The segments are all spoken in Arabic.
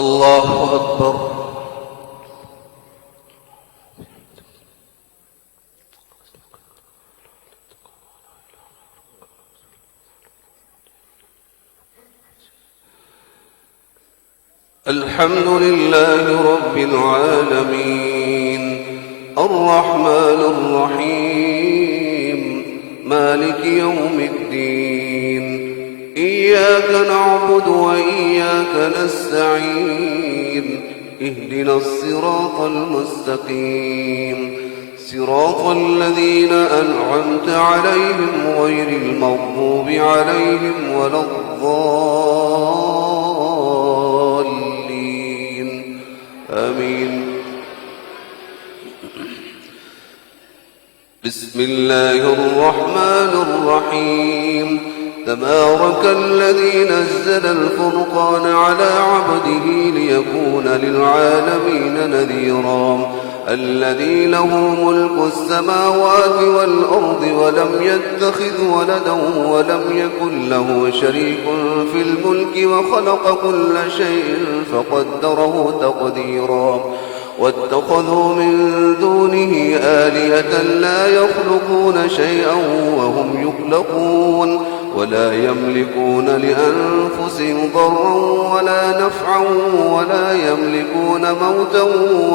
الله أكبر. الحمد لله رب العالمين الرحمن الرحيم مالك يوم الدين إياك نعبد وإياك نستعين اهدنا الصراط المستقيم صراط الذين أنعمت عليهم غير المغضوب عليهم ولا الضالين آمين. بسم الله الرحمن الرحيم تبارك الذي نزل الفرقان على عبده ليكون للعالمين نذيرا الذي له ملك السماوات والأرض ولم يتخذ ولدا ولم يكن له شريك في الملك وخلق كل شيء فقدره تقديرا واتخذوا من دونه آلهة لا يخلقون شيئا وهم يخلقون ولا يملكون لأنفسهم ضرا ولا نفعا ولا يملكون موتا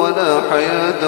ولا حياة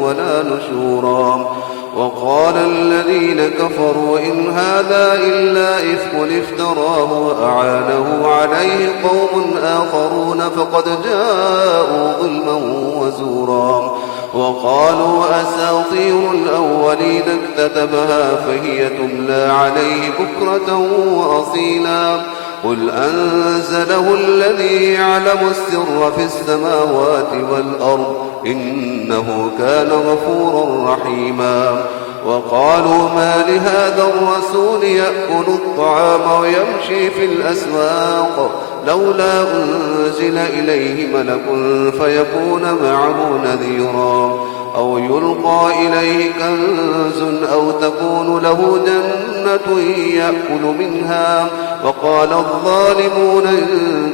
ولا نشورا. وقال الذين كفروا إن هذا إلا إفك افتراه وأعانه عليه قوم آخرون فقد جاءوا ظلما وزورا. وقالوا أساطير الأولين اكتتبها فهي تملى عليه بكرة وأصيلا قل أنزله الذي يعلم السر في السماوات والأرض إنه كان غفورا رحيما. وقالوا ما لهذا الرسول يأكل الطعام ويمشي في الأسواق لولا أنزل إليه ملك فيكون معه نذيرا أو يلقى إليه كنز أو تكون له جنة يأكل منها. وقال الظالمون إن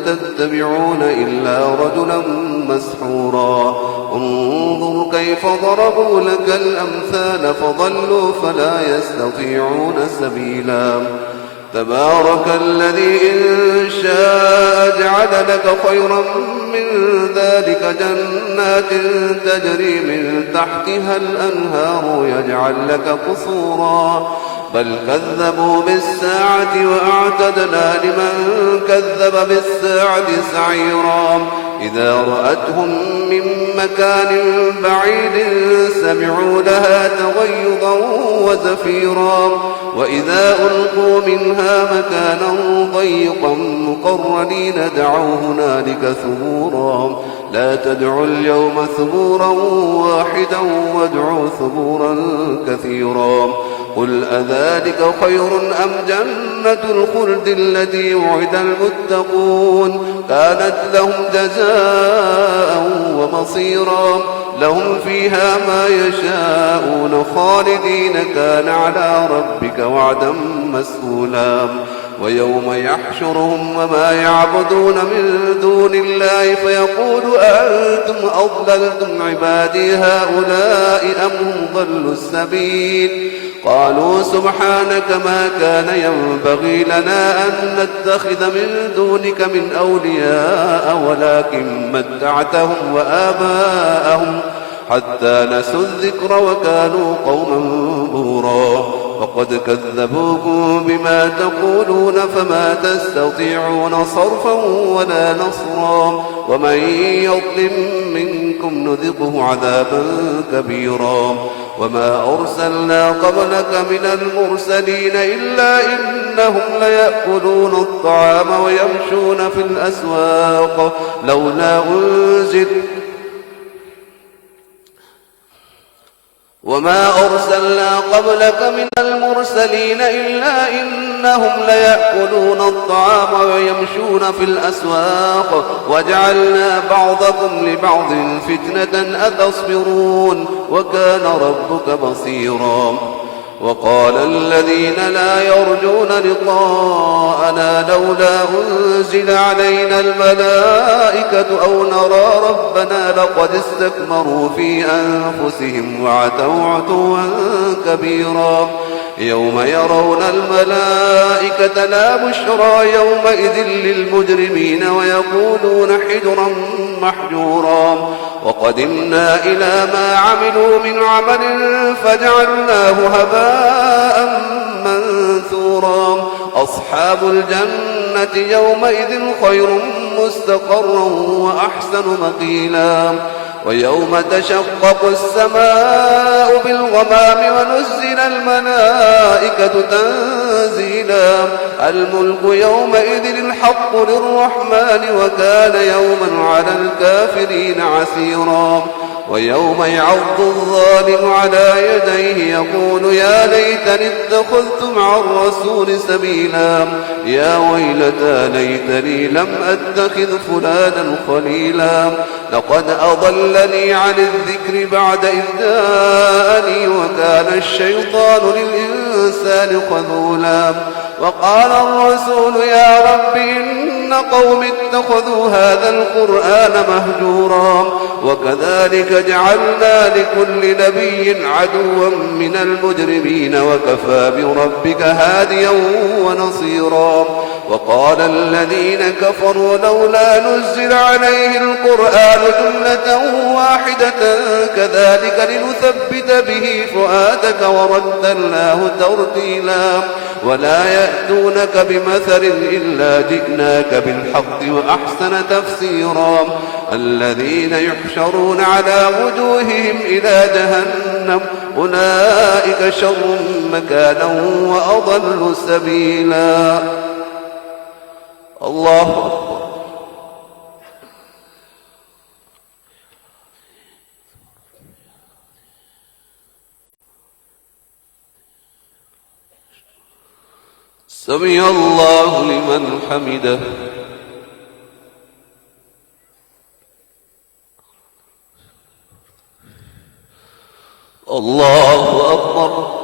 تتبعون إلا رجلا مسحورا انظر كيف ضربوا لك الأمثال فضلوا فلا يستطيعون سبيلا. تبارك الذي إن شاء جعل لك خيرا من ذلك جنات تجري من تحتها الأنهار يجعل لك قصورا بل كذبوا بالساعة وأعتدنا لمن كذب بالساعة سعيرا. إذا رأتهم من مكان بعيد سمعوا لها تغيظا وزفيرا وإذا ألقوا منها مكانا ضيقا مقرنين دعوا هنالك ثبورا لا تدعوا اليوم ثبورا واحدا وادعوا ثبورا كثيرا. قل أذلك خير أم جنة الخلد التي وعد المتقون كانت لهم جزاء ومصيرا لهم فيها ما يشاءون خالدين كان على ربك وعدا مسئولا. ويوم يحشرهم وما يعبدون من دون الله فيقول أأنتم أضللتم عبادي هؤلاء أم هم ضلوا السبيل قالوا سبحانك ما كان ينبغي لنا أن نتخذ من دونك من أولياء ولكن متعتهم وآباءهم حتى نسوا الذكر وكانوا قوما بورا. فقد كذبوكم بما تقولون فما تستطيعون صرفا ولا نصرا ومن يظلم منكم نذقه عذابا كبيرا. وما أرسلنا قبلك من المرسلين إلا إنهم ليأكلون الطعام ويمشون في الأسواق لولا أنزل وما أرسلنا قبلك من المرسلين إلا إنهم ليأكلون الطعام ويمشون في الأسواق وجعلنا بعضكم لبعض فتنة أتصبرون وكان ربك بصيرا. وقال الذين لا يرجون لقاءنا لولا أنزل علينا الملائكة أو نرى ربنا لقد استكبروا في أنفسهم وعتوا عتوا كبيرا يوم يرون الملائكة لا بشرى يومئذ للمجرمين ويقولون حجرا محجورا وقدمنا إلى ما عملوا من عمل فجعلناه هباء منثورا أصحاب الجنة يومئذ خير مستقرا وأحسن مقيلا ويوم تشقق السماء بالغمام ونزل الملائكة تنزيلا الملك يومئذ الحق للرحمن وكان يوما على الكافرين عسيرا ويوم يعض الظالم على يديه يقول يا ليتني اتخذت مع الرسول سبيلا يا ويلتى ليتني لم أتخذ فلانا خليلا لقد أضلني عن الذكر بعد إذ جاءني وكان الشيطان للإنسان خذولا وقال الرسول يا رب إن قوم اتخذوا هذا القرآن مهجورا وكذلك جعلنا لكل نبي عدوا من المجرمين وكفى بربك هاديا ونصيرا وقال الذين كفروا لولا نزل عليه القرآن جملة واحدة كذلك لنثبت به فؤادك ورتلناه ترتيلا ولا يأتونك بمثل إلا جئناك بالحق وأحسن تفسيرا الذين يحشرون على وجوههم إلى جهنم أولئك شر مكانا وأضل سبيلا الله أكبر سمع الله لمن حمده الله أكبر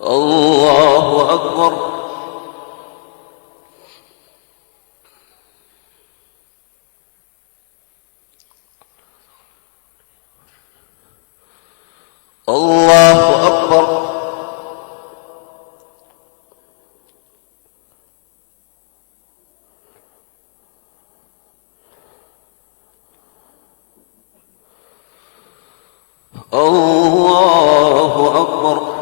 الله أكبر الله أكبر الله أكبر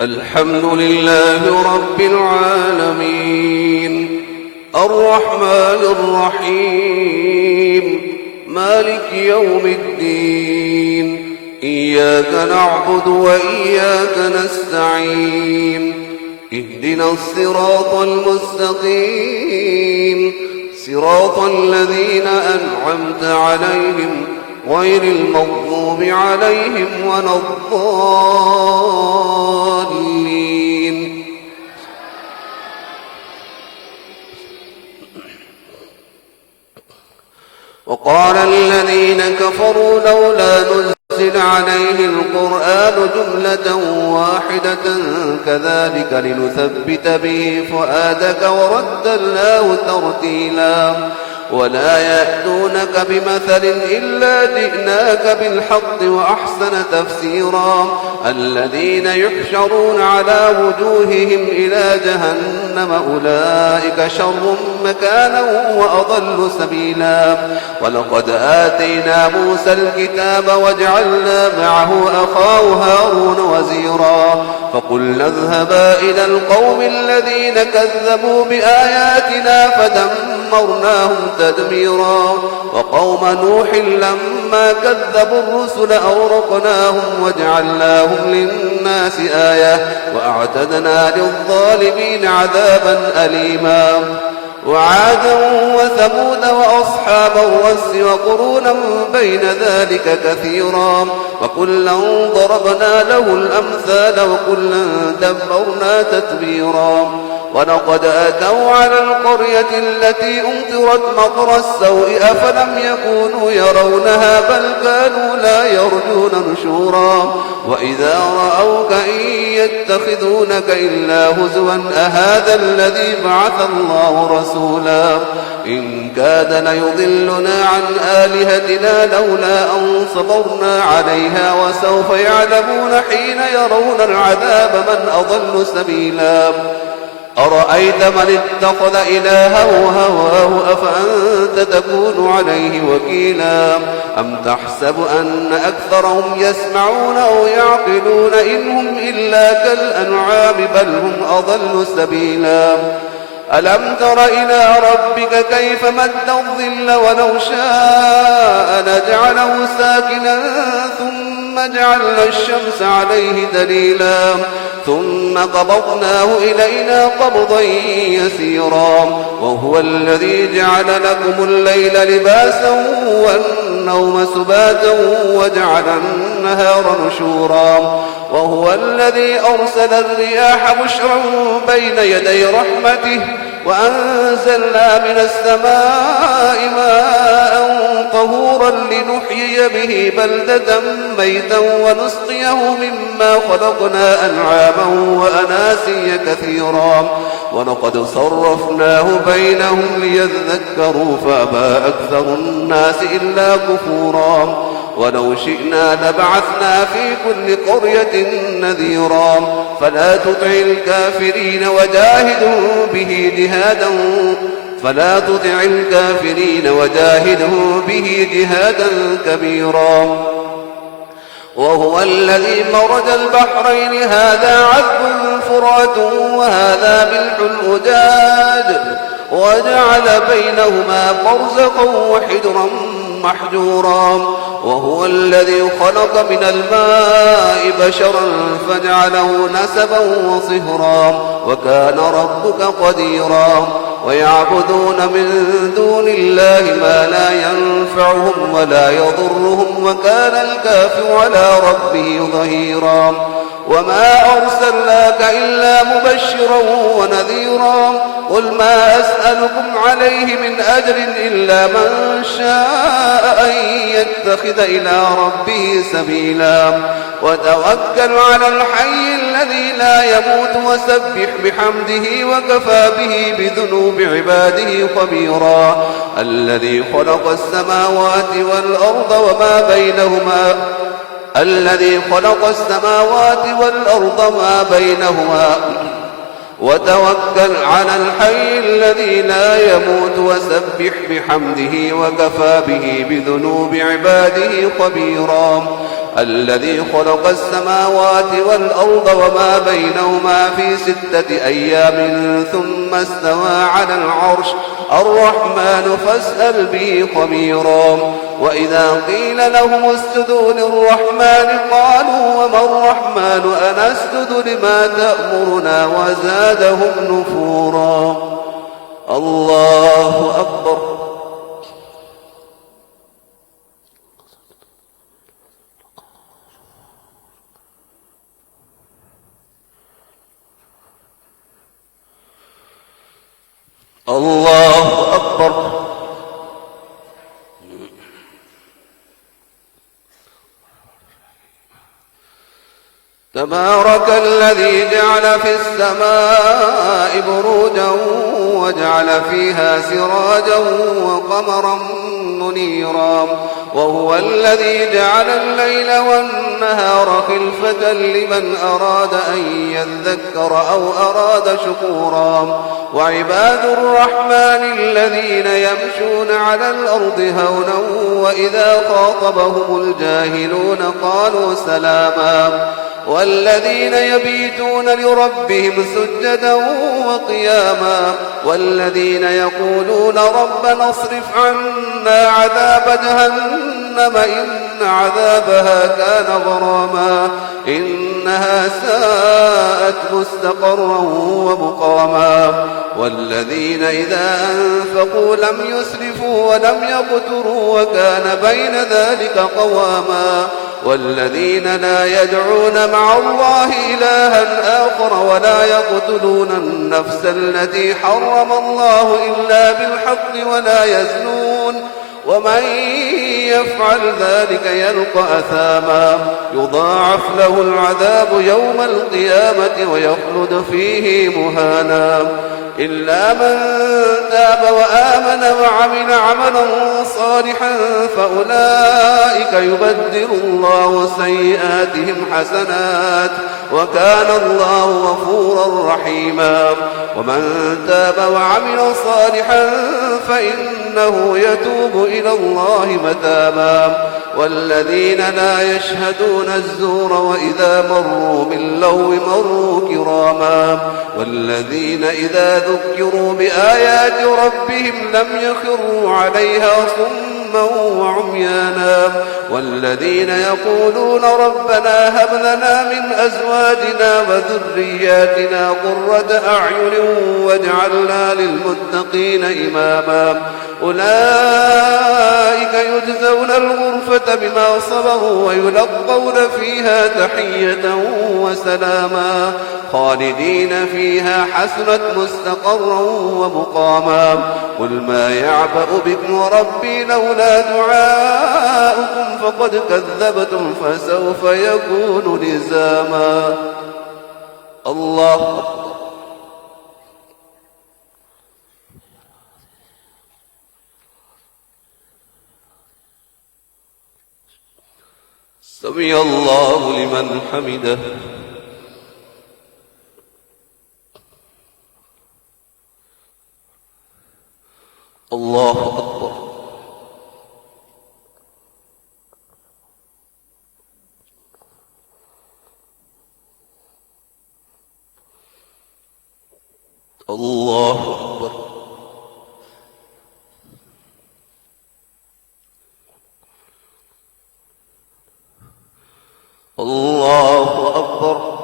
الحمد لله رب العالمين الرحمن الرحيم مالك يوم الدين إياك نعبد وإياك نستعين اهدنا الصراط المستقيم صراط الذين أنعمت عليهم غير المغضوب عليهم ولا الضالين وقال الذين كفروا لولا نزل عليه القرآن جملة واحدة كذلك لنثبت به فؤادك ورتلناه ترتيلا ولا يأتونك بمثل إلا جئناك بالحق وأحسن تفسيرا الذين يحشرون على وجوههم إلى جهنم أولئك شر مكانا وأضل سبيلا ولقد آتينا موسى الكتاب وجعلنا معه أخاه هارون وزيرا فقلنا اذهبا إلى القوم الذين كذبوا بآياتنا فدمرناهم تدميرا وقوم نوح لما كذبوا الرسل أورقناهم وجعلناهم للناس آية وأعتدنا للظالمين عذابا أليما وعادا وثمود وأصحاب الرس وقرونا بين ذلك كثيرا وكلا ضربنا له الأمثال وكلا دبرنا تتبيرا ولقد أتوا على القرية التي أمطرت مطر السوء أفلم يكونوا يرونها بل كانوا لا يرجون نشورا وإذا رأوك إن يتخذونك إلا هزوا أهذا الذي بعث الله رسولا إن كاد ليضلنا عن آلهتنا لولا أن صبرنا عليها وسوف يعلمون حين يرون العذاب من أضل سبيلا أرأيت من اتخذ إلهه هواه أفأنت تكون عليه وكيلا أم تحسب أن أكثرهم يسمعون أو يعقلون إن هم إلا كالأنعام بل هم أضل سبيلا ألم تر إلى ربك كيف مد الظل ولو شاء لجعله ساكنا ثم جعلنا الشمس عليه دليلا ثم قبضناه إلينا قبضا يسيرا وهو الذي جعل لكم الليل لباسا والنوم سباتا وجعل النهار نشورا وهو الذي أرسل الرياح بشرا بين يدي رحمته وأنزلنا من السماء ماء طهورا لنحيي به بلدة ميتا ونسقيه مما خلقنا أنعاما وأناسيا كثيرا ولقد صرفناه بينهم ليذكروا فأبى أكثر الناس إلا كفورا ولو شئنا لبعثنا في كل قرية نذيرا فلا تطع الكافرين وجاهدوا به جهادا كبيرا وهو الذي مرج البحرين هذا عذب فرات وهذا ملح أجاج وجعل بينهما برزقا وحجرا محجورا وهو الذي خلق من الماء بشرا فجعله نسبا وصهرا وكان ربك قديرا ويعبدون من دون الله ما لا ينفعهم ولا يضرهم وكان الكافر على ربه ظهيرا وما أرسلناك إلا مبشرا ونذيرا قل ما أسألكم عليه من أجر إلا من شاء أن يتخذ إلى ربه سبيلا وتوكل على الحي الذي لا يموت وسبح بحمده وكفى به بذنوب عباده خبيرا الذي خلق السماوات والأرض ما بينهما وتوكل على الحي الذي لا يموت وسبح بحمده وكفى به بذنوب عباده خبيرا الذي خلق السماوات والأرض وما بينهما في 6 أيام ثم استوى على العرش الرحمن فاسأل به خبيرا وإذا قيل لهم اسجدوا للرحمن قالوا وما الرحمن أنسجد لما تأمرنا وزادهم نفورا الله أكبر الله أكبر تبارك الذي جعل في السماء بروجا وجعل فيها سراجا وقمرا منيرا وهو الذي جعل الليل والنهار خلفة لمن أراد أن يذكر أو أراد شكورا وعباد الرحمن الذين يمشون على الأرض هونا وإذا خاطبهم الجاهلون قالوا سلاما والذين يبيتون لربهم سجدا وقياما والذين يقولون ربنا اصرف عنا عذاب جهنم إن عذابها كان غراما إنها ساءت مستقرا ومقاما والذين إذا أنفقوا لم يسرفوا ولم يقتروا وكان بين ذلك قواما والذين لا يدعون مع الله إلها آخر ولا يقتلون النفس التي حرم الله إلا بالحق ولا يزنون ومن يفعل ذلك يلقى أثاما يضاعف له العذاب يوم القيامة ويخلد فيه مهانا إلا من تاب وآمن وعمل عملا صالحا فأولئك يبدل الله سيئاتهم حسنات وكان الله غفورا رحيما ومن تاب وعمل صالحا فإنه يتوب إلى الله متابا والذين لا يشهدون الزور وإذا مروا باللغو مروا كراما والذين إذا ذكروا بآيات ربهم لم يخروا عليها صما وعميانا والذين يقولون ربنا هب لنا من أزواجنا وذرياتنا قرة أعين واجعلنا للمتقين إماما أولئك يجزون الغرفة بما صبروا ويلقون فيها تحية وسلاما خالدين فيها حسنت مستقرا ومقاما قل ما يعبأ بكم ربي لولا دعاؤكم فقد كذبتم فسوف يكون لزاما الله أكبر. سمع الله لمن حمده الله أكبر. الله أكبر. الله أكبر.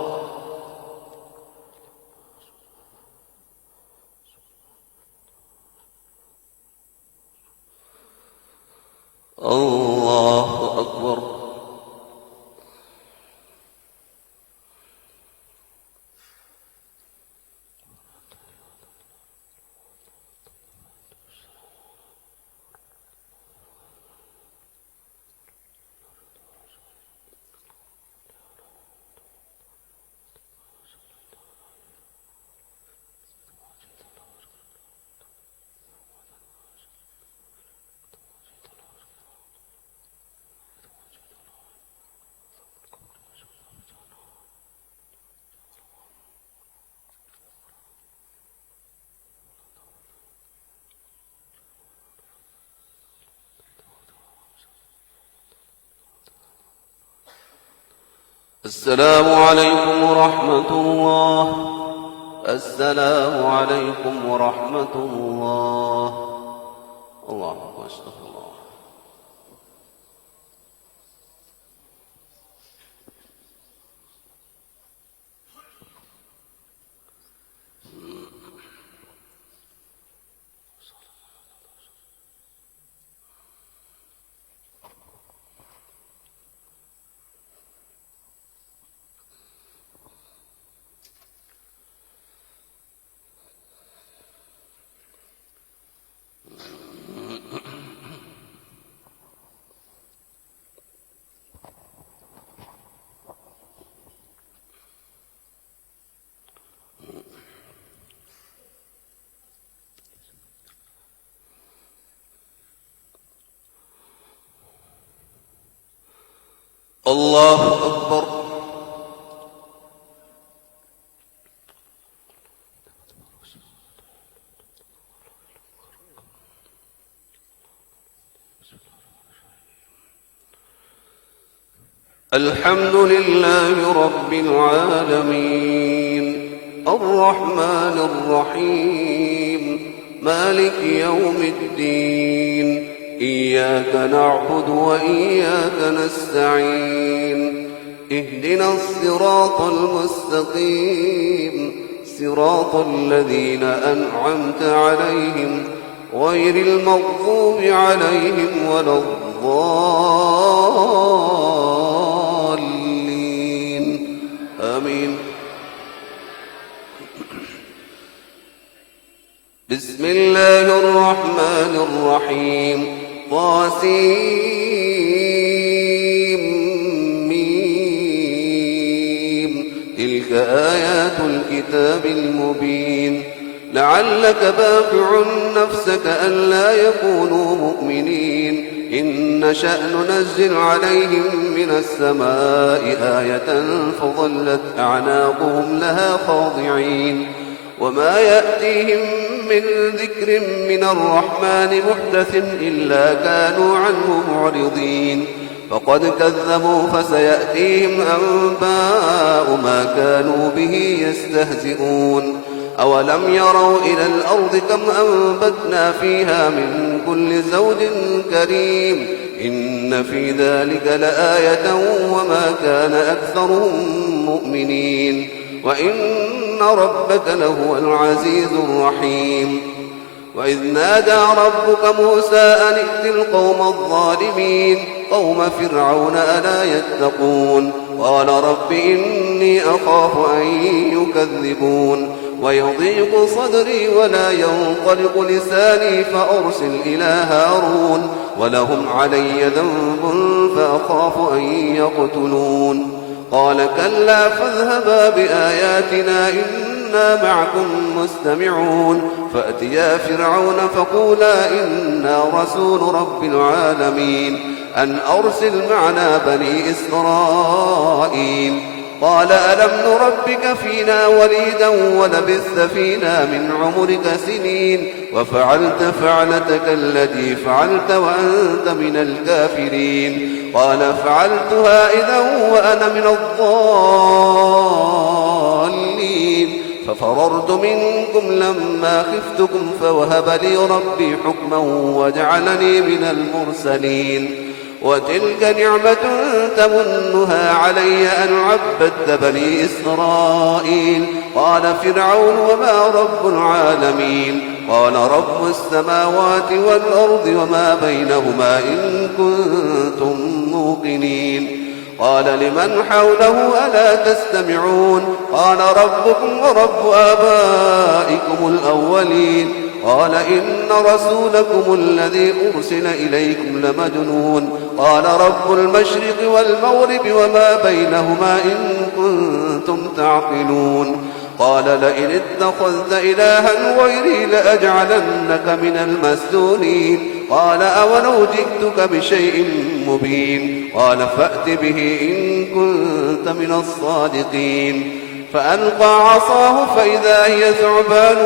الله أكبر. السلام عليكم ورحمة الله. السلام عليكم ورحمة الله. الله أكبر. استغفر الله. الله أكبر. الحمد لله رب العالمين الرحمن الرحيم مالك يوم الدين إياك نعبد وإياك نستعين اهدنا الصراط المستقيم صراط الذين أنعمت عليهم غير المغضوب عليهم ولا الضالين آمين. بسم الله الرحمن الرحيم. طاسيم. تلك آيات الكتاب المبين. لعلك باقع نفسك ألا يكونوا مؤمنين إن نشأ ننزل عليهم من السماء آية فظلت أعناقهم لها خاضعين وما يأتيهم من ذكر من الرحمن محدث إلا كانوا عنه معرضين فقد كذبوا فسيأتيهم أنباء ما كانوا به يستهزئون أولم يروا إلى الأرض كم أنبتنا فيها من كل زوج كريم إن في ذلك لآية وما كان أكثرهم مؤمنين وإن ربك لهو العزيز الرحيم. وإذ نادى ربك موسى أن ائت القوم الظالمين قوم فرعون ألا يتقون قال رب إني أخاف أن يكذبون ويضيق صدري ولا ينطلق لساني فأرسل إلى هارون ولهم علي ذنب فأخاف أن يقتلون قال كلا فاذهبا بآياتنا إنا معكم مستمعون فأتيا فرعون فقولا إنا رسول رب العالمين أن أرسل معنا بني إسرائيل قال ألم نربك فينا وليدا ولبثت فينا من عمرك سنين وفعلت فعلتك التي فعلت وأنت من الكافرين قال فعلتها إذا وأنا من الضالين ففررت منكم لما خفتكم فوهب لي ربي حكما وجعلني من المرسلين وتلك نعمة تمنها علي أن عبدت بني إسرائيل قال فرعون وما رب العالمين قال رب السماوات والأرض وما بينهما إن كنتم موقنين قال لمن حوله ألا تستمعون قال ربكم ورب آبائكم الأولين قال إن رسولكم الذي أرسل إليكم لمجنون قال رب المشرق والمغرب وما بينهما إن كنتم تعقلون قال لئن اتخذت إلها غيري لأجعلنك من المسجونين قال أولو جئتك بشيء مبين قال فأت به إن كنت من الصادقين فألقى عصاه فإذا هي ثعبان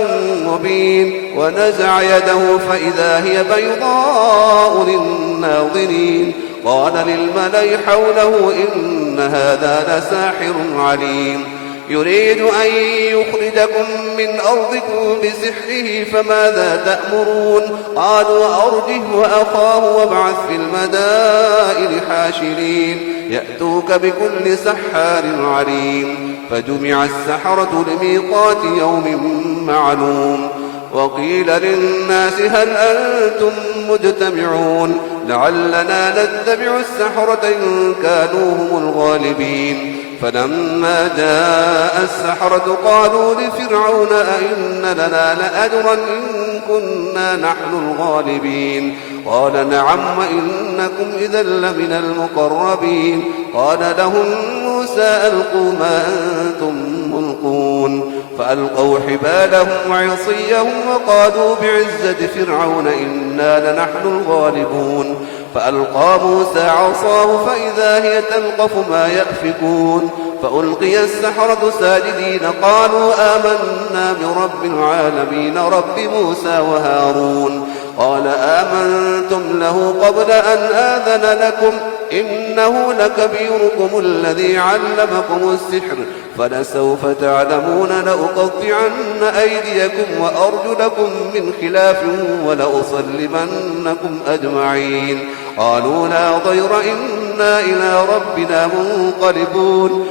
مبين ونزع يده فإذا هي بيضاء للناظرين قال للملأ حوله إن هذا لساحر عليم يريد أن يخرجكم من أرضكم بسحره فماذا تأمرون قالوا أرجه وأخاه وابعث في المدائن حاشرين يأتوك بكل سحار عليم فجمع السحرة لميقات يوم معلوم وقيل للناس هل أنتم مجتمعون لعلنا نتبع السحرة إن كانوا هم الغالبين فلما جاء السحرة قالوا لفرعون أئن لنا لأجرا إن كنا نحن الغالبين قال نعم وإنكم إذا لمن المقربين قال لهم موسى ألقوا ما أنتم ملقون فألقوا حبالهم وعصيهم وقالوا بعزة فرعون إنا لنحن الغالبون فألقى موسى عصاه فإذا هي تلقف ما يأفكون فألقي السحرة ساجدين قالوا آمنا برب العالمين رب موسى وهارون قال آمنتم له قبل أن آذن لكم إنه لكبيركم الذي علمكم السحر فلسوف تعلمون لأقطعن أيديكم وأرجلكم من خلاف ولأصلبنكم أجمعين قالوا لا ضير إنا إلى ربنا منقلبون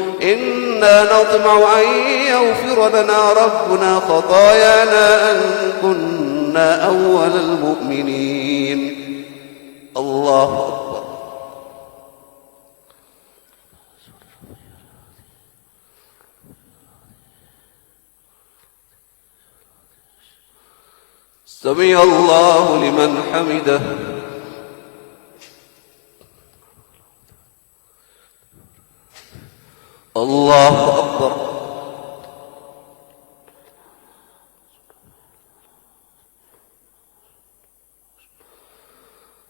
إنا نطمع أن يغفر لنا ربنا خطايانا أن كنا أول المؤمنين. الله أكبر. سمع الله لمن حمده. الله أكبر.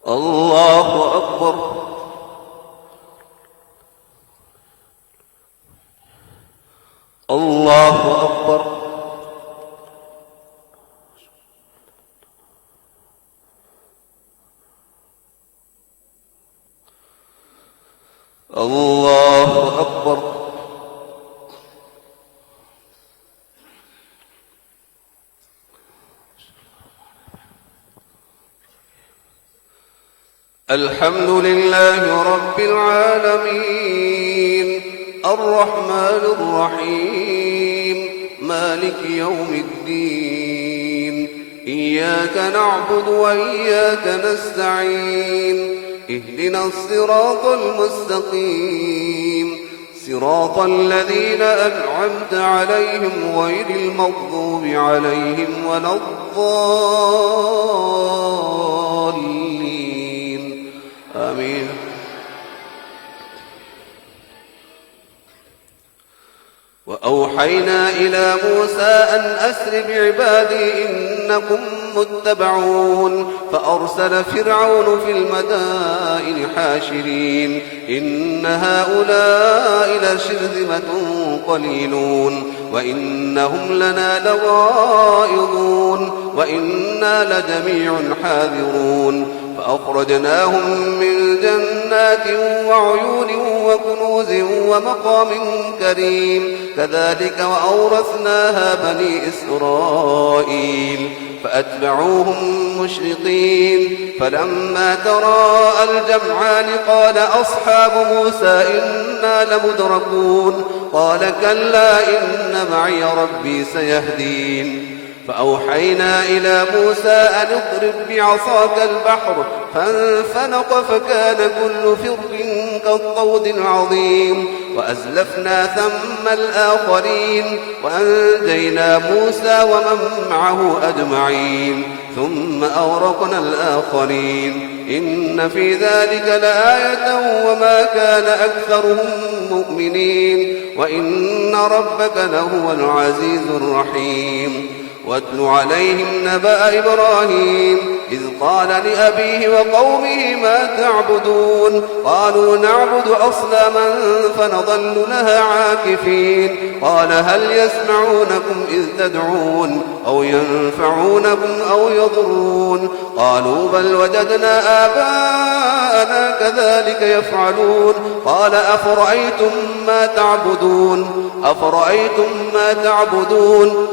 الله أكبر. الله أكبر. الله أكبر. الحمد لله رب العالمين الرحمن الرحيم مالك يوم الدين إياك نعبد وإياك نستعين اهدنا الصراط المستقيم صراط الذين أنعمت عليهم غير المغضوب عليهم ولا الضالين آمين. وأوحينا إلى موسى أن أسر بعبادي إنكم متبعون فأرسل فرعون في المدائن حاشرين إن هؤلاء لشرذمة قليلون وإنهم لنا لغائظون وإنا لجميع حاذرون فأخرجناهم من جنات وعيون وكنوز ومقام كريم كذلك وأورثناها بني إسرائيل فأتبعوهم مشرقين فلما تراءى الجمعان قال أصحاب موسى إنا لمدركون قال كلا إن معي ربي سيهدين فأوحينا إلى موسى أن اضرب بعصاك البحر فانفلق فكان كل فرق كالطود العظيم وأزلفنا ثم الآخرين وأنجينا موسى ومن معه أجمعين ثم أغرقنا الآخرين إن في ذلك لآية وما كان أكثرهم مؤمنين وإن ربك لهو العزيز الرحيم. واتل عليهم نبأ إبراهيم إذ قال لأبيه وقومه ما تعبدون قالوا نعبد أصناما فنظل لها عاكفين قال هل يسمعونكم إذ تدعون أو ينفعونكم أو يضرون قالوا بل وجدنا آباءنا كذلك يفعلون قال أفرأيتم ما تعبدون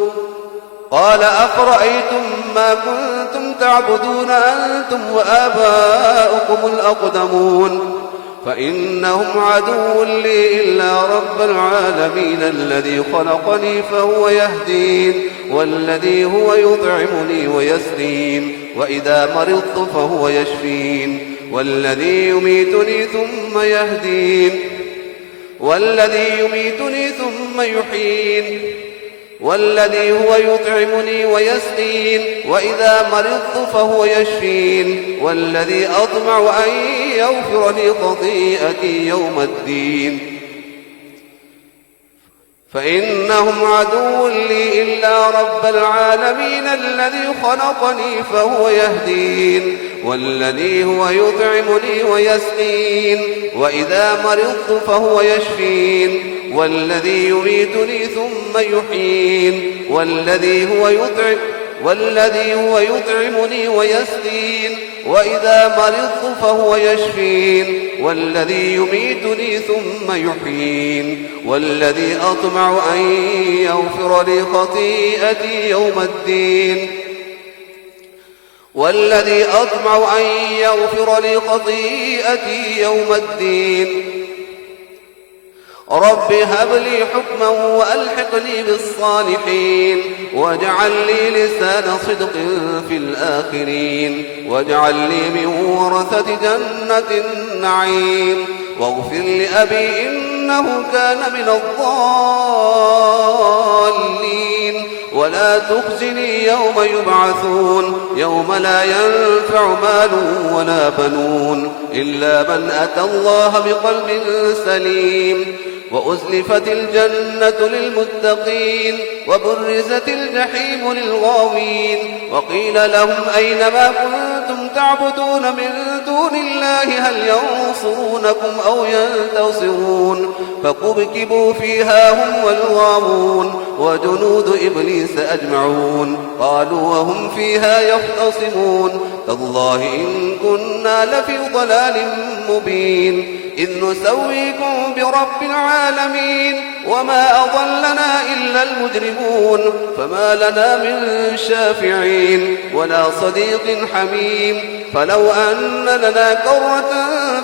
قال أفرأيتم ما كنتم تعبدون أنتم وآباؤكم الأقدمون فإنهم عدو لي إلا رب العالمين الذي خلقني فهو يهدين والذي هو يطعمني ويسقين وإذا مرضت فهو يشفين والذي يميتني ثم يحيين والذي هو يطعمني ويسقين وإذا مرضت فهو يشفين والذي أطمع أن يغفر لي خطيئتي يوم الدين فإنهم عدو لي إلا رب العالمين الذي خلقني فهو يهدين والذي هو يطعمني ويسقين وإذا مرضت فهو يشفين والذي يميتني ثم يحيين والذي هو يطعمني ويسقين وإذا مرضت فهو يشفين والذي يميتني ثم يحيين والذي أطمع أن يغفر لي خطيئتي يوم الدين رب هب لي حكما وألحقني بالصالحين واجعل لي لسان صدق في الآخرين واجعل لي من ورثة جنة النعيم واغفر لأبي إنه كان من الضالين ولا تخزني يوم يبعثون يوم لا ينفع مال ولا بنون إلا من أتى الله بقلب سليم وأزلفت الجنة للمتقين وبرزت الجحيم للغاوين وقيل لهم أين ما كنتم تعبدون من دون الله هل ينصرونكم أو ينتصرون فكبكبوا فيها هم والغاوون وجنود إبليس أجمعون قالوا وهم فيها يختصمون تالله إن كنا لفي ضلال مبين إذ نسويكم برب العالمين وما أضلنا إلا المجرمون فما لنا من شافعين ولا صديق حميم فلو أن لنا كرة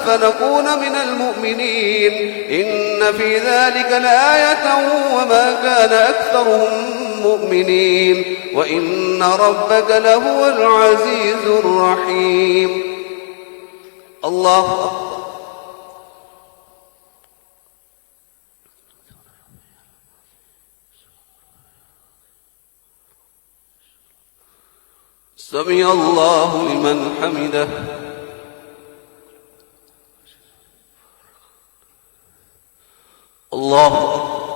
فنكون من المؤمنين إن في ذلك لآية وما كان أكثرهم مؤمنين وإن ربك لهو العزيز الرحيم. الله أكبر. سمع الله لمن حمده. الله أكبر.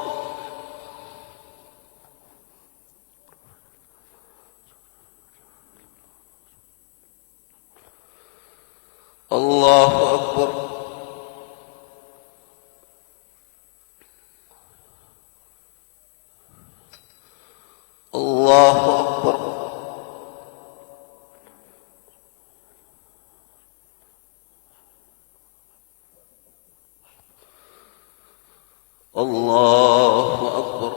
الله أكبر. الله أكبر. الله أكبر.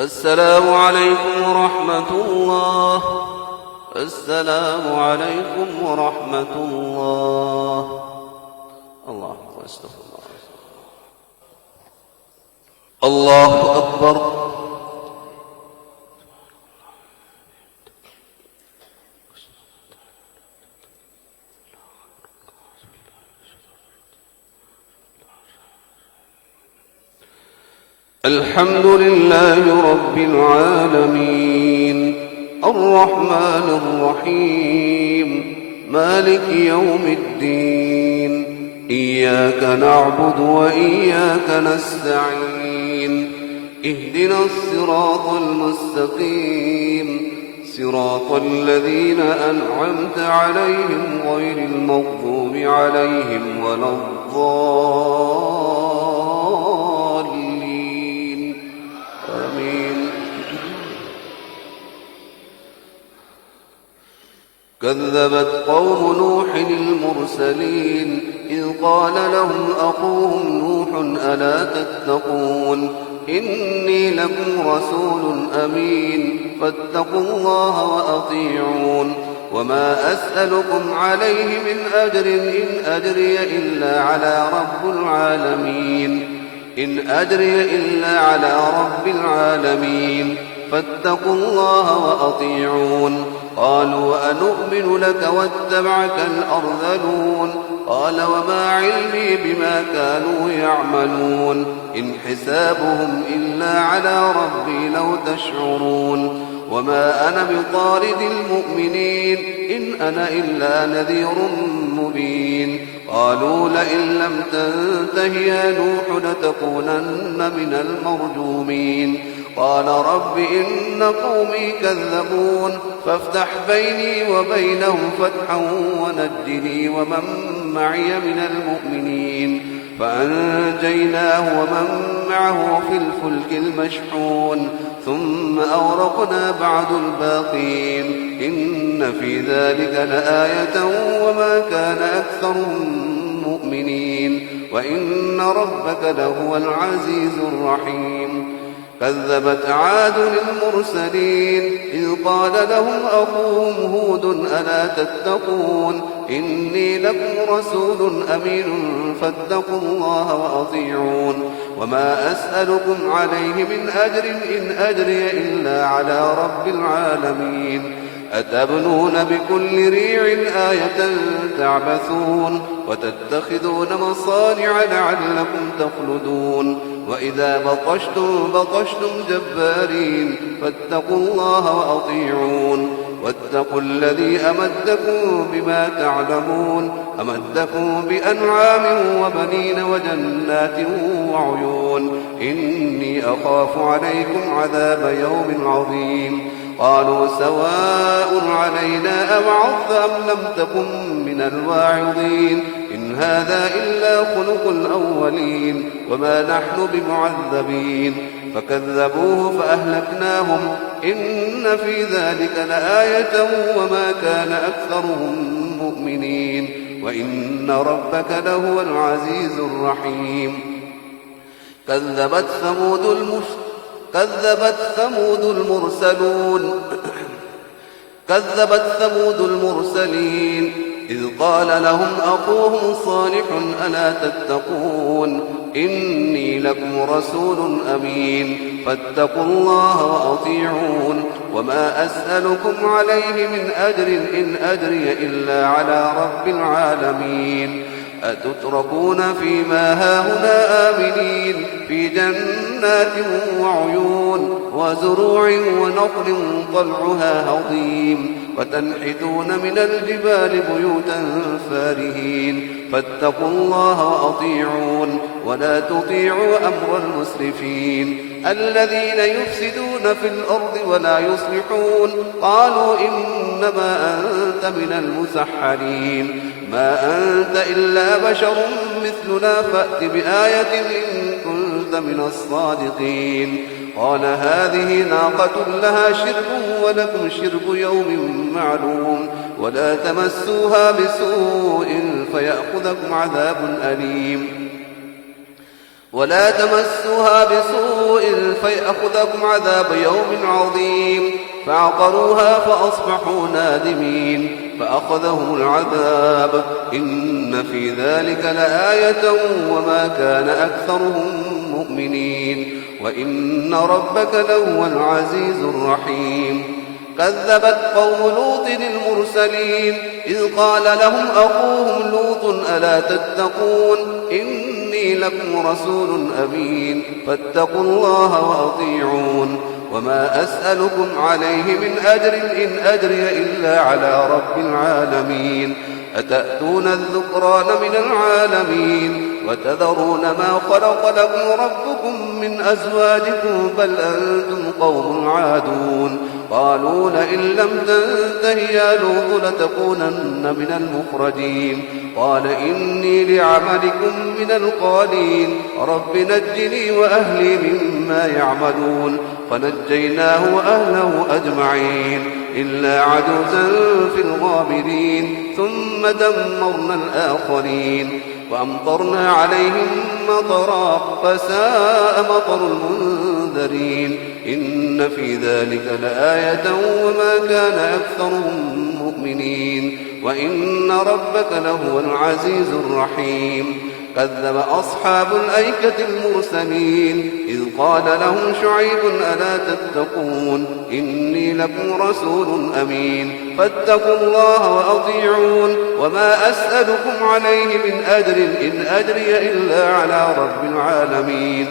السلام عليكم ورحمة الله. السلام عليكم ورحمة الله. الله أكبر. استغفر الله. الله أكبر. الحمد لله رب العالمين الرحمن الرحيم مالك يوم الدين إياك نعبد وإياك نستعين اهدنا الصراط المستقيم صراط الذين أنعمت عليهم غير المغضوب عليهم ولا الضالين آمين. كذبت قوم نوح المرسلين إذ قال لهم أخوهم نوح ألا تتقون إني لكم رسول أمين فاتقوا الله وأطيعون وما أسألكم عليه من أجر إن أجري إلا على رب العالمين فاتقوا الله وأطيعون. قالوا أنؤمن لك واتبعك الأرذلون قال وما علمي بما كانوا يعملون إن حسابهم إلا على ربي لو تشعرون وما أنا بطارد المؤمنين إن أنا إلا نذير مبين قالوا لئن لم تنته يا نوح لتكونن من المرجومين قال رب إن قومي كذبون فافتح بيني وبينهم فتحا ونجني ومن معي من المؤمنين فأنجيناه ومن معه في الفلك المشحون ثم أغرقنا بعد الباقين إن في ذلك لآية وما كان أكثرهم مؤمنين وإن ربك لهو العزيز الرحيم كذبت عاد المرسلين إذ قال لهم أخوهم هود ألا تتقون إني لكم رسول أمين فاتقوا الله وأطيعون وما أسألكم عليه من أجر إن أجري إلا على رب العالمين أتبنون بكل ريع آية تعبثون وتتخذون مصانع لعلكم تخلدون وإذا بطشتم جبارين فاتقوا الله وأطيعون واتقوا الذي أمدكم بما تعلمون أمدكم بأنعام وبنين وجنات وعيون إني أخاف عليكم عذاب يوم عظيم قالوا سواء علينا أوعظت أم لم تكن من الواعظين إن هذا إلا خلق الأولين وما نحن بمعذبين فكذبوه فأهلكناهم إن في ذلك لآية وما كان أكثرهم مؤمنين وإن ربك لهو العزيز الرحيم كذبت ثمود المرسلين إذ قال لهم أخوهم صالح ألا تتقون إني لكم رسول أمين فاتقوا الله وأطيعون وما أسألكم عليه من أجر إن أجري إلا على رب العالمين أتتركون فيما هاهنا آمنين في جنات وعيون وزروع ونخل طلعها هضيم وتنحتون من الجبال بيوتا فارهين فاتقوا الله وأطيعون ولا تطيعوا أمر المسرفين الذين يفسدون في الأرض ولا يصلحون قالوا إنما أنت من المسحرين ما أنت إلا بشر مثلنا فأت بآية إن كنت من الصادقين قال هذه ناقة لها شرب ولكم شرب يوم معلوم ولا تمسوها بسوء فيأخذكم عذاب يوم عظيم فعقروها فأصبحوا نادمين فأخذهم العذاب إن في ذلك لآية وما كان أكثرهم مؤمنين وإن ربك لهو العزيز الرحيم كذبت قوم لوط المرسلين إذ قال لهم أخوهم لوط ألا تتقون إني لكم رسول أمين فاتقوا الله وأطيعون وما أسألكم عليه من أجر إن أجري إلا على رب العالمين أتأتون الذكران من العالمين وتذرون ما خلق لكم ربكم من أزواجكم بل أنتم قوم عادون قالوا لئن لم تنته يا لوط لتكونن من المخرجين قال إني لعملكم من القالين رب نجني وأهلي مما يعملون فنجيناه وأهله أجمعين إلا عجوزا في الغابرين ثم دمرنا الآخرين وأمطرنا عليهم مطرا فساء مطر المنذرين إن في ذلك لآية وما كان أكثرهم مؤمنين وإن ربك لهو العزيز الرحيم كذب أصحاب الأيكة المرسلين إذ قال لهم شعيب ألا تتقون إني لكم رسول أمين فاتقوا الله وأطيعون وما أسألكم عليه من أجر إن أجري إلا على رب العالمين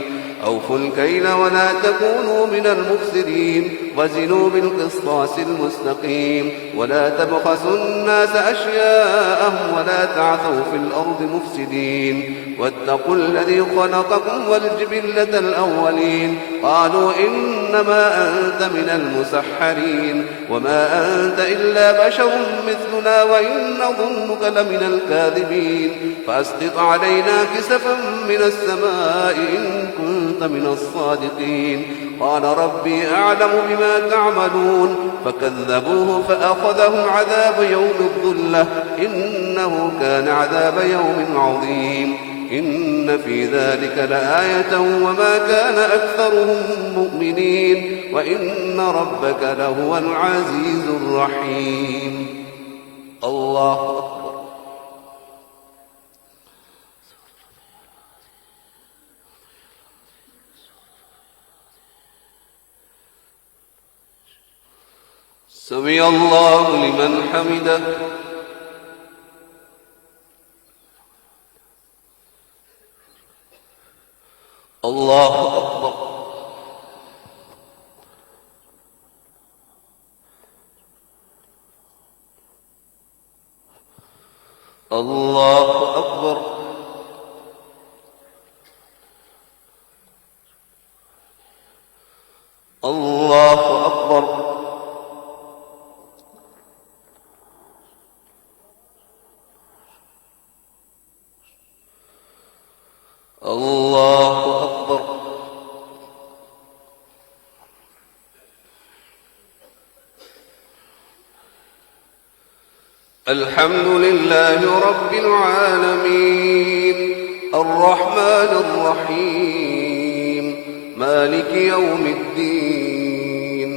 أوفوا الكيل ولا تكونوا من المفسدين وزنوا بالقسطاس المستقيم ولا تبخسوا الناس أشياءهم ولا تعثوا في الأرض مفسدين واتقوا الذي خلقكم والجبلة الأولين قالوا إنما أنت من المسحرين وما أنت إلا بشر مثلنا وإن نظنك لمن الكاذبين فأسقط علينا كسفا من السماء إن كنت من الصادقين قال ربي أعلم بما تعملون فكذبوه فأخذهم عذاب يوم الظلة إنه كان عذاب يوم عظيم إن في ذلك لآية وما كان أكثرهم مؤمنين وإن ربك لهو العزيز الرحيم. الله أكبر. سمع الله لمن حمده. الله أكبر. الله أكبر. الله أكبر. الله أكبر. الحمد لله رب العالمين الرحمن الرحيم مالك يوم الدين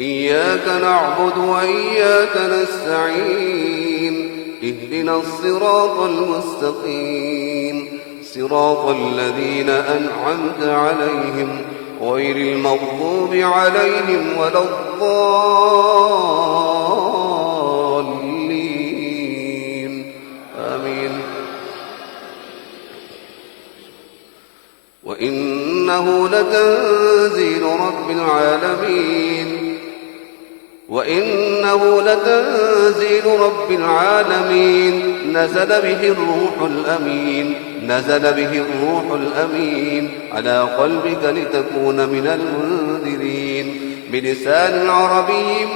إياك نعبد وإياك نستعين اهدنا الصراط المستقيم صراط الذين أنعمت عليهم غير المغضوب عليهم ولا الضالين آمين. وإنه لتنزيل رب العالمين وإنه لتنزيل رب العالمين نزل به الروح الأمين على قلبك لتكون من المنذرين بلسان عربي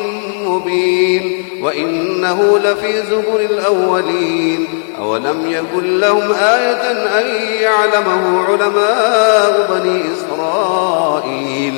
مبين وإنه لفي زبر الأولين أولم يكن لهم آية أن يعلمه علماء بني إسرائيل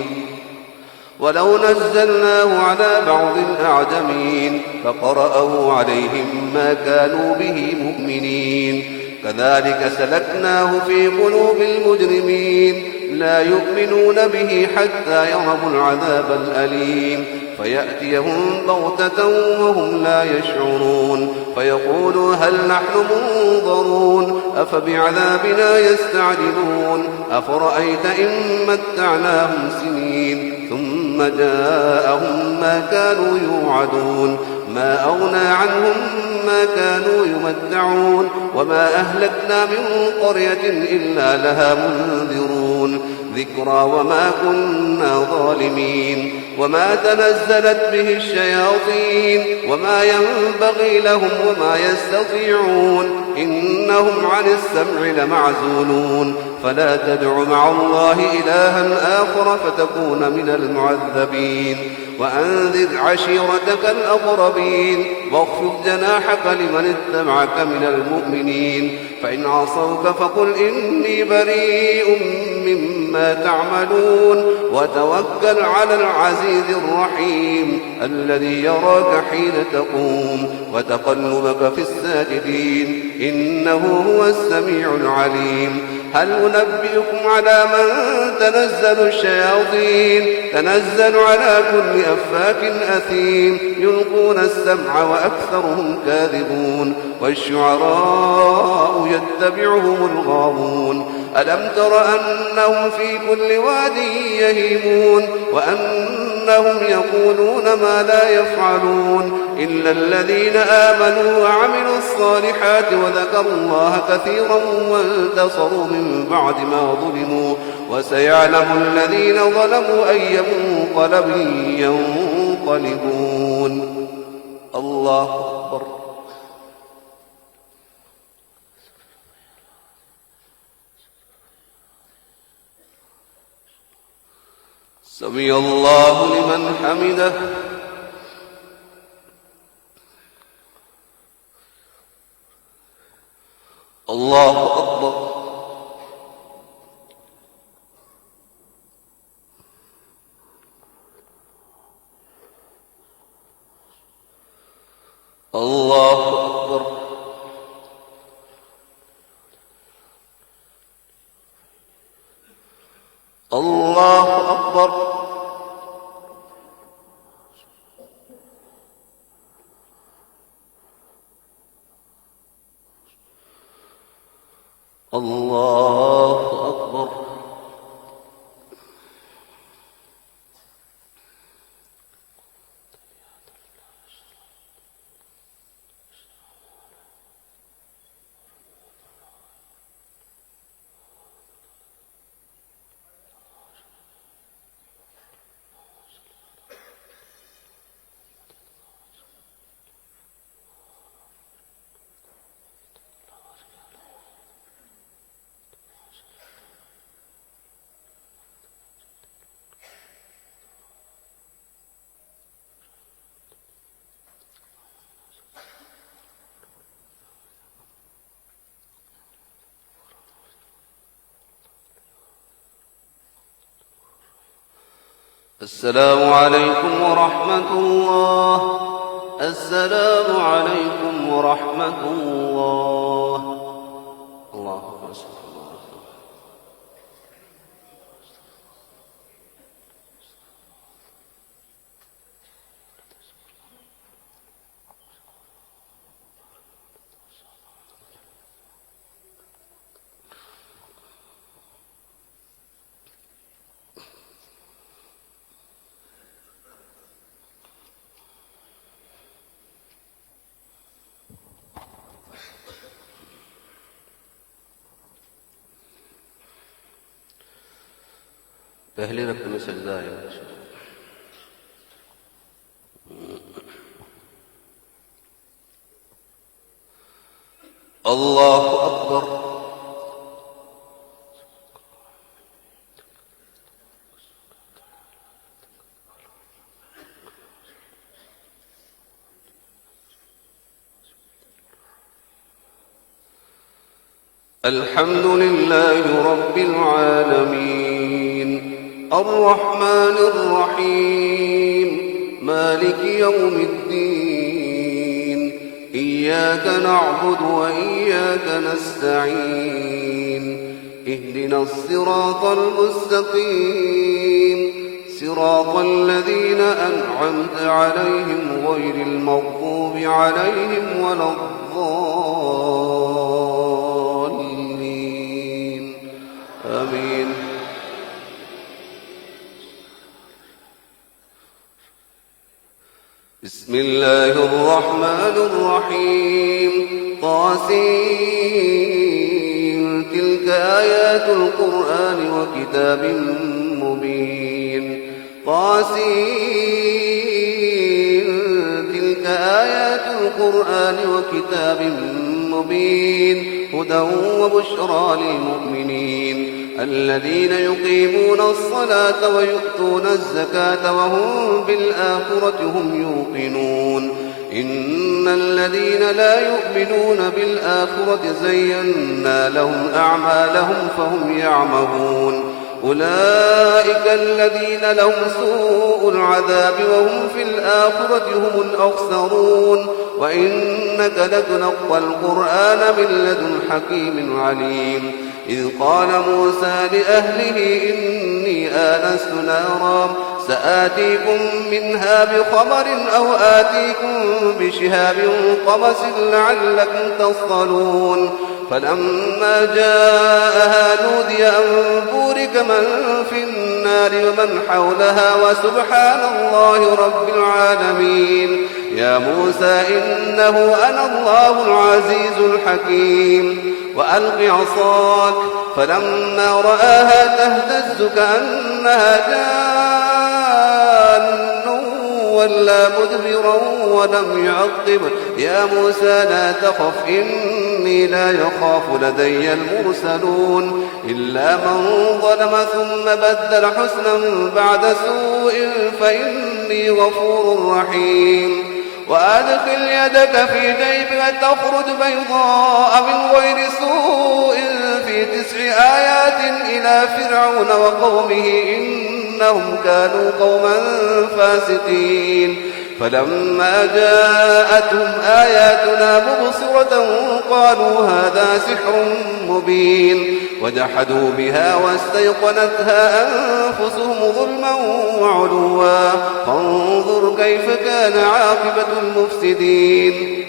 ولو نزلناه على بعض الأعجمين فقرأوا عليهم ما كانوا به مؤمنين كذلك سلكناه في قلوب المجرمين لا يؤمنون به حتى يروا العذاب الأليم فيأتيهم بغتة وهم لا يشعرون فيقولوا هل نحن منظرون أفبعذابنا يستعجلون أفرأيت إن متعناهم سنين ثم جاءهم ما كانوا يوعدون ما أغنى عنهم ما كانوا يمتعون وما أهلكنا من قرية إلا لها منذرون ذكرى وما كنا ظالمين وما تنزلت به الشياطين وما ينبغي لهم وما يستطيعون إنهم عن السمع لمعزولون فلا تدع مع الله إلها آخر فتكون من المعذبين وأنذر عشيرتك الأقربين واخفض جناحك لمن اتبعك من المؤمنين فإن عصوك فقل إني بريء مما تعملون وتوكل على العزيز الرحيم الذي يراك حين تقوم وتقلبك في الساجدين إنه هو السميع العليم هل أنبئكم على من تنزل الشياطين تنزل على كل أفاك أثيم يلقون السمع وأكثرهم كاذبون والشعراء يتبعهم الغاوون ألم تر أنهم في كل واد يهيمون وأن أنهم يقولون ما لا يفعلون إلا الذين آمنوا وعملوا الصالحات وذكروا الله كثيرا وانتصروا من بعد ما ظلموا وسيعلم الذين ظلموا أي منقلب ينقلبون. الله أكبر. سمع الله لمن حمده. الله أكبر. الله أكبر. الله أكبر. الله أكبر. السلام عليكم ورحمة الله. السلام عليكم ورحمة الله. الله أكبر. पहली रकम में सजदा है। अल्लाह अकबर। الحمد لله رب العالمين الرحمن الرحيم مالك يوم الدين إياك نعبد وإياك نستعين اهدنا الصراط المستقيم صراط الذين أنعمت عليهم غير المغضوب عليهم ولا الضالين آمين. بسم الله الرحمن الرحيم طاسين تلك آيات القرآن وكتاب مبين طاسين تلك آيات القرآن وكتاب مبين هدى وبشرى للمؤمنين الذين يقيمون الصلاة ويؤتون الزكاة وهم بالآخرة هم يوقنون إن الذين لا يؤمنون بالآخرة زينا لهم أعمالهم فهم يعمهون أولئك الذين لهم سوء العذاب وهم في الآخرة هم الأخسرون وإنك لتلقى القرآن من لدن حكيم عليم إذ قال موسى لأهله إني آنست نارا سآتيكم منها بخبر أو آتيكم بشهاب قبس لعلكم تصطلون فلما جاءها نودي أن بورك من في النار ومن حولها وسبحان الله رب العالمين. يا موسى إنه أنا الله العزيز الحكيم. وألق عصاك فلما رآها تهتز كأنها جان ولا مدبرا ولم يعقب. يا موسى لا تخف إني لا يخاف لدي المرسلون إلا من ظلم ثم بدل حسنا بعد سوء فإني غفور رحيم. وأدخل يدك في جيبك تخرج بيضاء من غير سوء في 9 آيات إلى فرعون وقومه إنهم كانوا قوما فاسقين. فلما جاءتهم آياتنا مبصرة قالوا هذا سحر مبين وجحدوا بها واستيقنتها أنفسهم ظلما وعلوا فانظر كيف كان عاقبة المفسدين.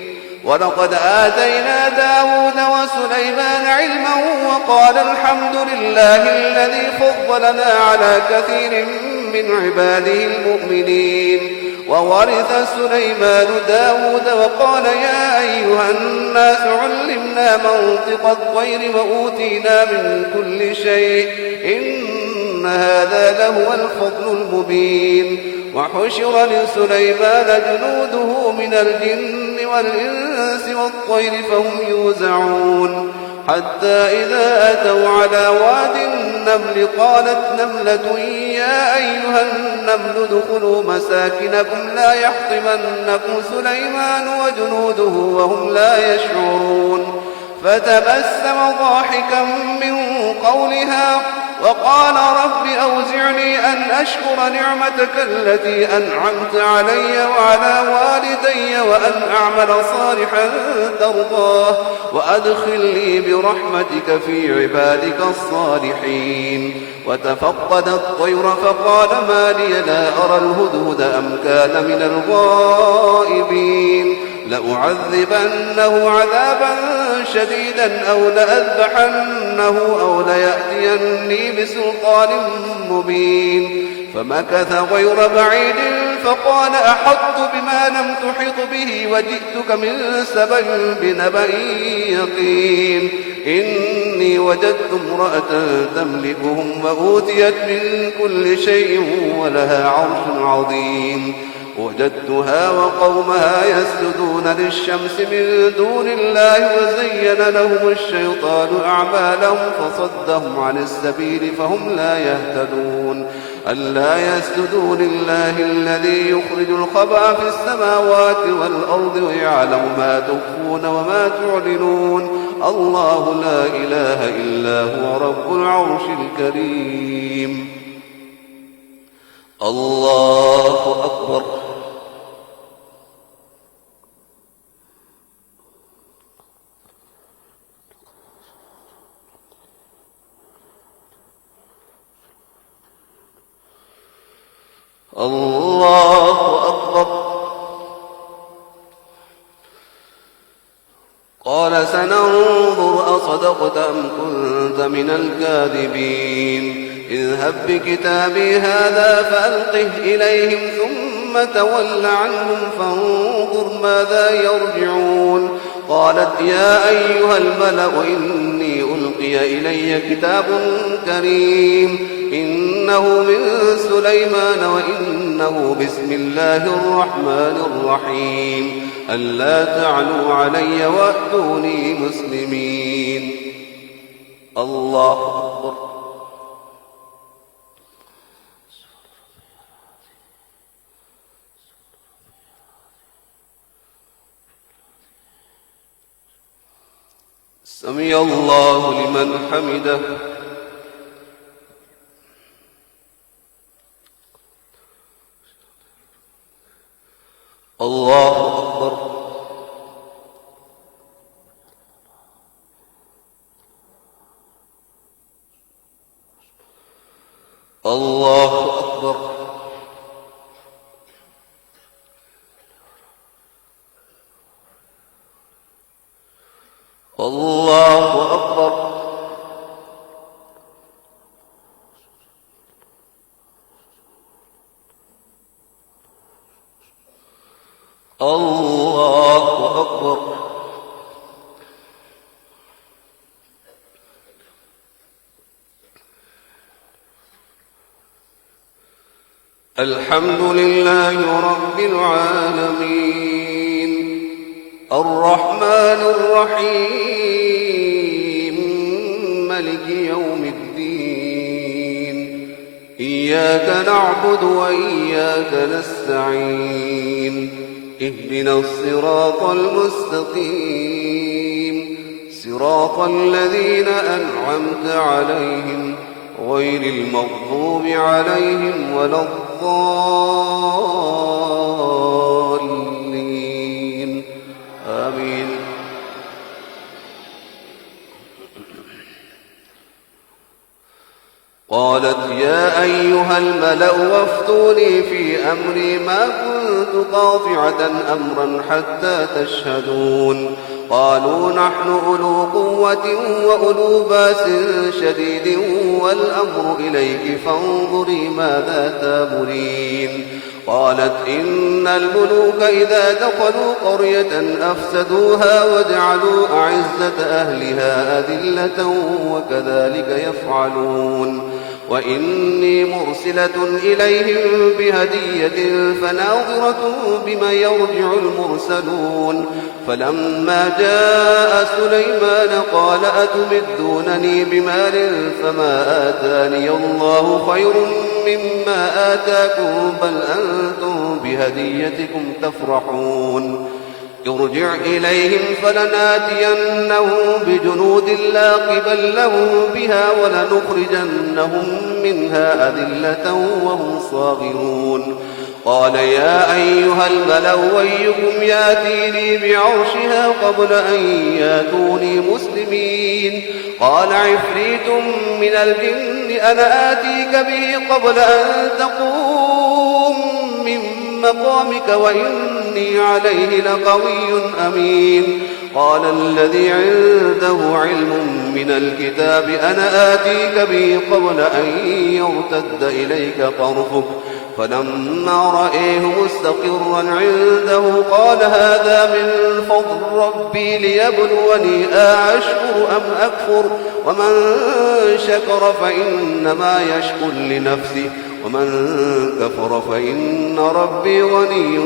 ولقد آتينا داود وسليمان علما وقال الحمد لله الذي فضلنا على كثير من عباده المؤمنين. وورث سليمان داود وقال يا أيها الناس علمنا منطق الطير وأوتينا من كل شيء إن هذا لهو الفضل المبين. وحشر لسليمان جنوده من الجن والإنس والطير فهم يوزعون حتى إذا أتوا على واد النمل قالت نملة يا أيها النمل ادخلوا مساكنكم لا يحطمنكم سليمان وجنوده وهم لا يشعرون. فتبسم ضاحكا من قولها وقال رب أوزعني أن أشكر نعمتك التي أنعمت علي وعلى والدي وأن أعمل صالحا ترضاه وأدخلني برحمتك في عبادك الصالحين. وتفقد الطير فقال ما لي لا أرى الهدهد أم كان من الغائبين لأعذبنه عذابا شديدا أو لأذبحنه أو ليأتيني بسلطان مبين. فمكث غير بعيد فقال أحطت بما لم تحط به وجئتك من سبأ بنبأ يقين. إني وجدت امرأة تملكهم وأوتيت من كل شيء ولها عرش عظيم. وجدتها وقومها يسجدون للشمس من دون الله وزين لهم الشيطان أعمالهم فصدهم عن السبيل فهم لا يهتدون. ألا يسجدوا لله الذي يخرج الخبأ في السماوات والأرض ويعلم ما تخفون وما تعلنون. الله لا إله إلا هو رب العرش الكريم. الله أكبر. الله أكبر. قال سننظر أصدقت أم كنت من الكاذبين. اذهب بكتابي هذا فألقه إليهم ثم تول عنهم فانظر ماذا يرجعون. قالت يا أيها الملأ إني ألقي إلي كتاب كريم إنه من سليمان وإنه بسم الله الرحمن الرحيم ألا تعلوا علي وأتوني مسلمين. الله أكبر. سمع الله لمن حمده. الله أكبر. الله أكبر. الله الله أكبر. الحمد لله رب العالمين الرحمن الرحيم مالك يوم الدين إياك نعبد وإياك نستعين اهدنا الصراط المستقيم صراط الذين أنعمت عليهم غير المغضوب عليهم ولا الضالين آمين. قالت يا أيها الملأ وافتوني في أمري ما كنت قاطعة أمرا حتى تشهدون. قالوا نحن أولو قوة وأولو بأس شديد والأمر إليك فانظري ماذا تأمرين. قالت إن الملوك إذا دخلوا قرية أفسدوها وجعلوا أعزة أهلها أذلة وكذلك يفعلون. وإني مرسلة إليهم بهدية فناظرة بما يرجع المرسلون. فلما جاء سليمان قال أتمدونني بمال فما آتاني الله خير مما آتاكم بل أنتم بهديتكم تفرحون. ارجع إليهم فلناتينهم بجنود لا قبل لهم بها ولنخرجنهم منها أذلة وهم صاغرون. قال يا أيها الملأ أيكم ياتيني بعرشها قبل أن ياتوني مسلمين. قال عفريت من الجن أنا آتيك به قبل أن تقوم من مقامك وإني عليه لقوي أمين. قال الذي عنده علم من الكتاب أنا آتيك به قبل أن يرتد إليك طرفك. فلما رأيه مستقرا عنده قال هذا من فضل ربي ليبلوني أشكر أم أكفر ومن شكر فإنما يشكر لنفسه ومن كفر فإن ربي غني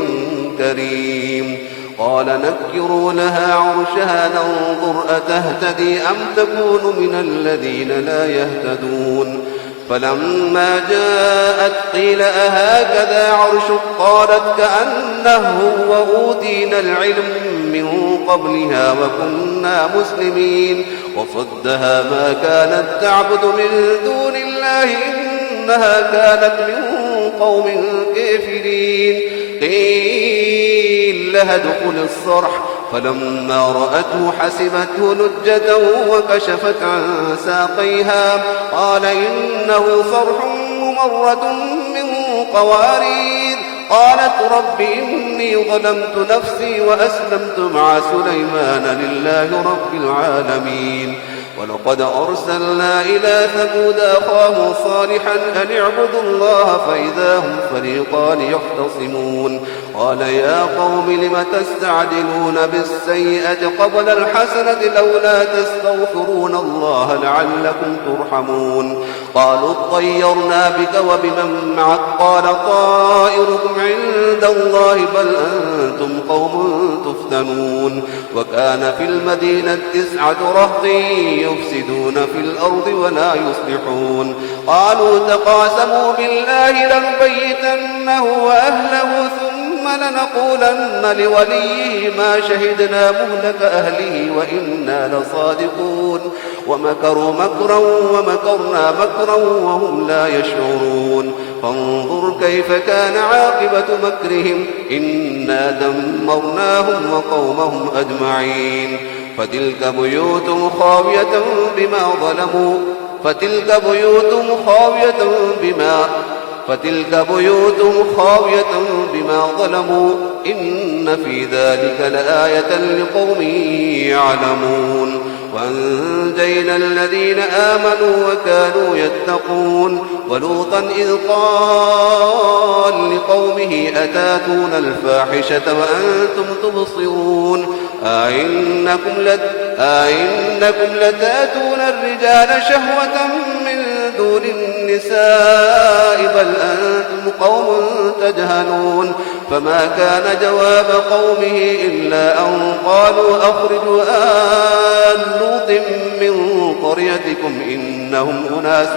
كريم. قال نكروا لها عرشها ننظر أتهتدي أم تكون من الذين لا يهتدون. فلما جاءت قيل أهكذا عرشك قالت كأنه وأوتينا العلم من قبلها وكنا مسلمين. وصدها ما كانت تعبد من دون الله إنها كانت من قوم كافرين. قيل لها ادخل الصرح فلما رأته حسبته لجة وكشفت عن ساقيها قال إنه صرح ممرد من قوارير. قالت رب إني ظلمت نفسي وأسلمت مع سليمان لله رب العالمين. ولقد أرسلنا إلى ثمود أخاهم صالحا أن اعبدوا الله فإذا هم فريقان يختصمون. قال يا قوم لم تستعجلون بالسيئة قبل الحسنة لولا تستغفرون الله لعلكم ترحمون. قالوا اطيرنا بك وبمن معك قال طائركم عند الله بل أنتم قوم تفتنون. وكان في المدينة 9 رهط يفسدون في الأرض ولا يصلحون. قالوا تقاسموا بالله لنبيتنه وأهله ثم لنقولن لوليه ما شهدنا مهلك أهله وإنا لصادقون. ومكروا مكرا ومكرنا مكرا وهم لا يشعرون. فانظر كيف كان عاقبة مكرهم إنا دمرناهم وقومهم أجمعين. فتلك بيوت خاوية بما ظلموا إن في ذلك لآية لقوم يعلمون. وأنجينا الذين آمنوا وكانوا يتقون ولوطا إذ قال لقومه أتاتون الفاحشة وأنتم تبصرون أئنكم لتاتون الرجال شهوة من دون النساء بل أنتم قوم تجهلون فما كان جواب قومه إلا أن قالوا أخرجوا آل لوط من قريتكم إنهم أناس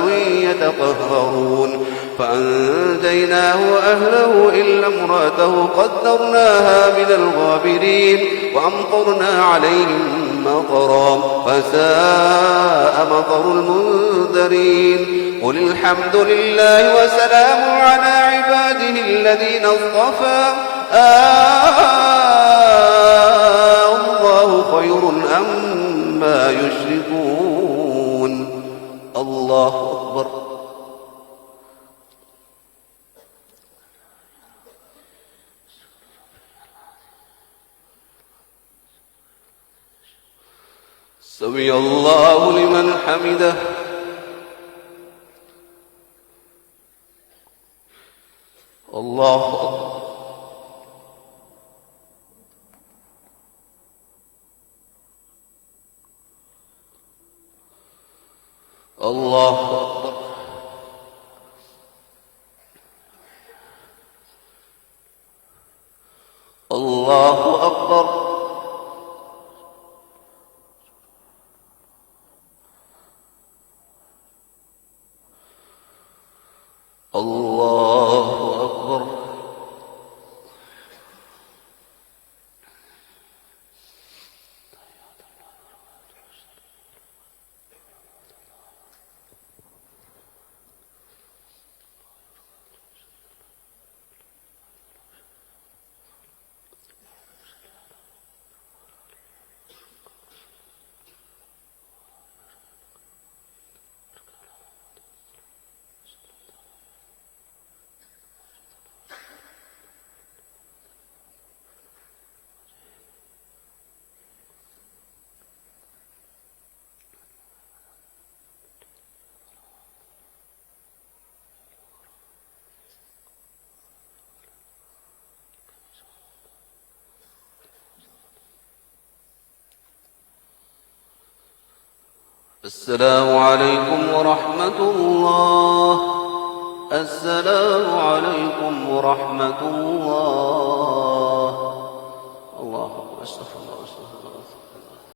يتطهرون فأنجيناه وأهله إلا امرأته قدرناها من الغابرين وأمطرنا عليهم مطرا فساء مطر المنذرين قل الحمد لله وسلام على عباده الذين اصطفى الله خير أما يشركون الله أكبر سمع الله لمن حمده الله أكبر الله أكبر الله أكبر الله أكبر السلام عليكم ورحمة الله السلام عليكم ورحمة الله الله أكبر استغفر الله استغفر الله